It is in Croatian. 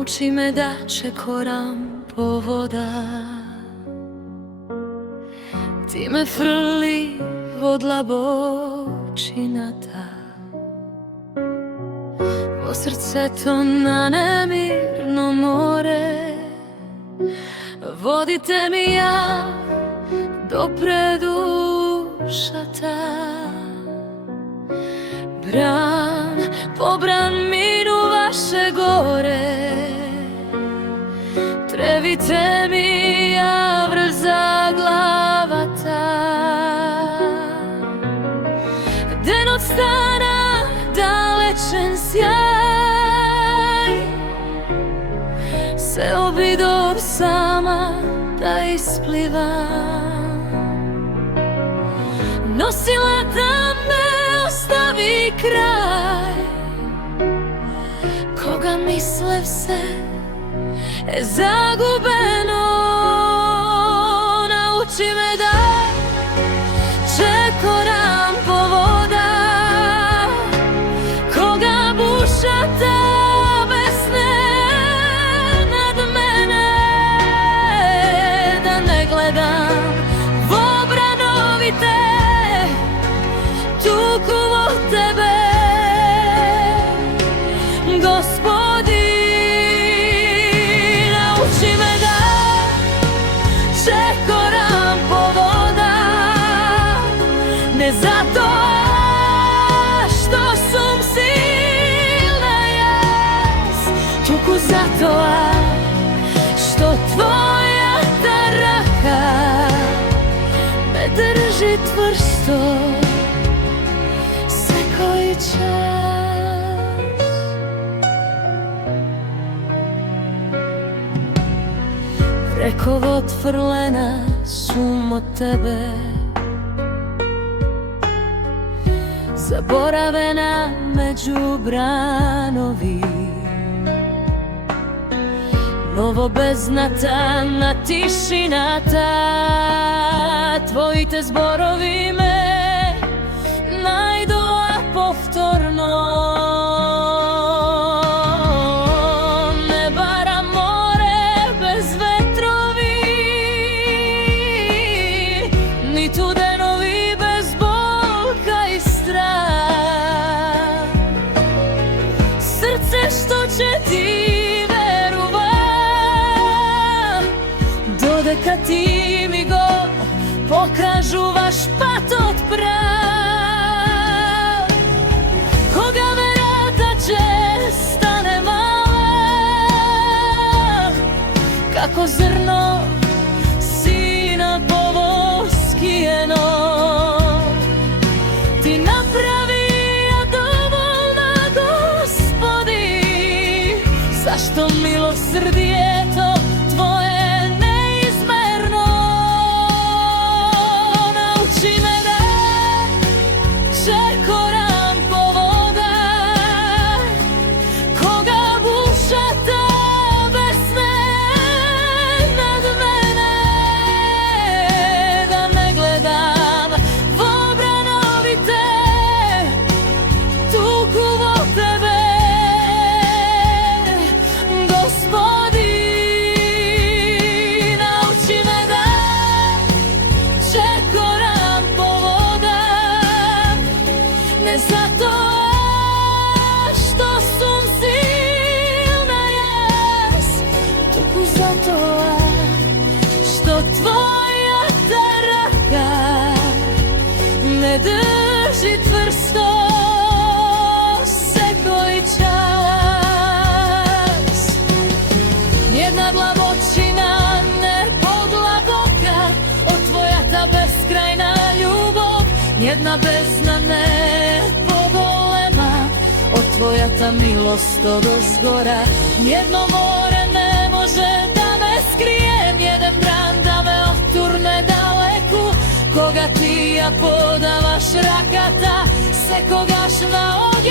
Nauči me da čekoram po voda. Ti me frli vodla bočinata, vo srce to na nemirno more. Vodite mi ja do predušata, bran po bran minu vaše gore. Trevite mi ja vrza glavata, den od stana dalečen sjaj, se obidov sama da isplivam. Nosila da me ostavi kraj, koga mislev se zagubeno. Nauči me da čekoram po voda, koga bušata besne nad mene, da ne gledam vobranovite tuku od tebe, Gospodi. Nauči me da čekoram po voda, ne zato što sam silna jas, tuku zato što tvoja ta raka me drži tvrsto sve koji čas. Rekov otvrlena sum od tebe, zaboravena među branovi. Novobeznatana tišina ta, tvoji te zborovi me najdola povtorno. Ne bara more bez vetrovi, ni tu denovi bez bolka i strah. Srce što će ti dodeka ti mi go pokažu vaš patot prav. Koga verata će stane mala, kako zrno sina povoskijeno. Ti napravi ja dovoljna, Gospodi, zašto milosrdje to tvoje. Ne zato što sam silna jas, tuku zato što tvoja ta raka me drži tvrsto se koji čas. Nijedna glavočina ne podlaboka od tvoja ta beskrajna ljubav, nijedna bezna ne tvoja ta milost od ozgora. Nijedno more ne može da me skrije, nijedan bran da me oturne daleku. Koga ti ja podavaš rakata, se kogaš na ognju